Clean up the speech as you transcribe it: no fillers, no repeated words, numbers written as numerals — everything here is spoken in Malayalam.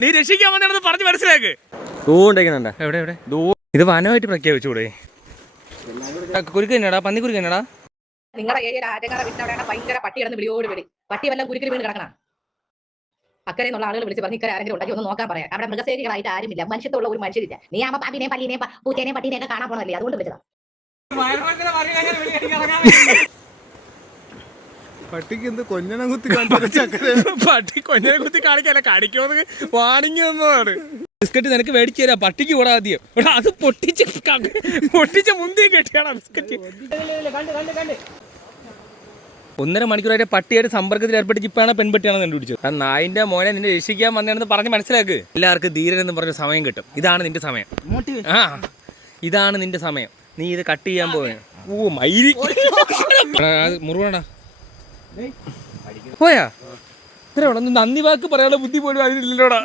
നീ രക്ഷിക്കാൻ വന്നാണെന്ന് പറഞ്ഞ് മനസ്സിലാക്ക്. എവിടെ എവിടെ ഇത് വനമായിട്ട് പ്രഖ്യാപിച്ചൂടെ? കുരുക്ക് തന്നെയാടാ, പന്നിക്കുരുക്ക് തന്നെയാടാ. നിങ്ങളുടെ ഏരിയയിൽ ആറ്റങ്ങാറ വീട്ടിനവിടെയാണ് ഭയങ്കര പട്ടി കിടന്ന് വിളിയോട് വിളി. പട്ടി വല്ല കുരുക്കിൽ വീണ് കിടക്കണം. അക്കരെ എന്നുള്ള ആളുകൾ വിളിച്ച് പറഞ്ഞ് ഇക്കരെ ആരെങ്കിലും ഉണ്ടെങ്കിൽ ഒന്ന് നോക്കാൻ പറയാം. അവിടെ മൃഗസേവികളായിട്ട് ആരുമില്ല, മനുഷ്യത്തുള്ള ഒരു മനുഷ്യരില്ല. നീ ആകുമ്പോൾ പാമ്പിനെയും പല്ലിനെയും പൂച്ചേനെയും പട്ടീനെയൊക്കെ കാണാൻ പോകണല്ലേ, അതുകൊണ്ട് വിളിച്ചതാ. പട്ടിക്ക് എന്ത് കൊഞ്ഞനം കുത്തി പട്ടി കൊഞ്ഞനെ കുത്തി കാണിക്കാല്ല, കാണിക്കുമെന്ന് വാണിങ് വന്നതാണ്. ബിസ്ക്കറ്റ് നിനക്ക് മേടിച്ചു തരാം, പട്ടിക്ക് കൂടാ ആദ്യം. അത് പൊട്ടിച്ച മുന്തി കെട്ടിയാണ് ബിസ്ക്കറ്റ്. 1.5 മണിക്കൂറായിട്ട് പട്ടിയായിട്ട് സമ്പർക്കത്തിൽ ഏർപ്പെട്ട് ഇപ്പാണ് പെൺപട്ടിയാണെന്ന് കണ്ടുപിടിച്ചത്. ആ നായിന്റെ മോനെ നിന്നെ രക്ഷിക്കാൻ വന്നതെന്ന് പറഞ്ഞ് മനസ്സിലാക്ക്. എല്ലാവർക്കും ധീരനെന്ന് പറഞ്ഞ സമയം കിട്ടും. ഇതാണ് നിന്റെ സമയം. ആ ഇതാണ് നിന്റെ സമയം. നീ ഇത് കട്ട് ചെയ്യാൻ പോവേ. ഓ മയിരി മുറുകണടാ പോയാ ഇത്ര നന്ദി വാക്ക് പറയാനുള്ള ബുദ്ധി പോലും അതിലില്ലോടാ.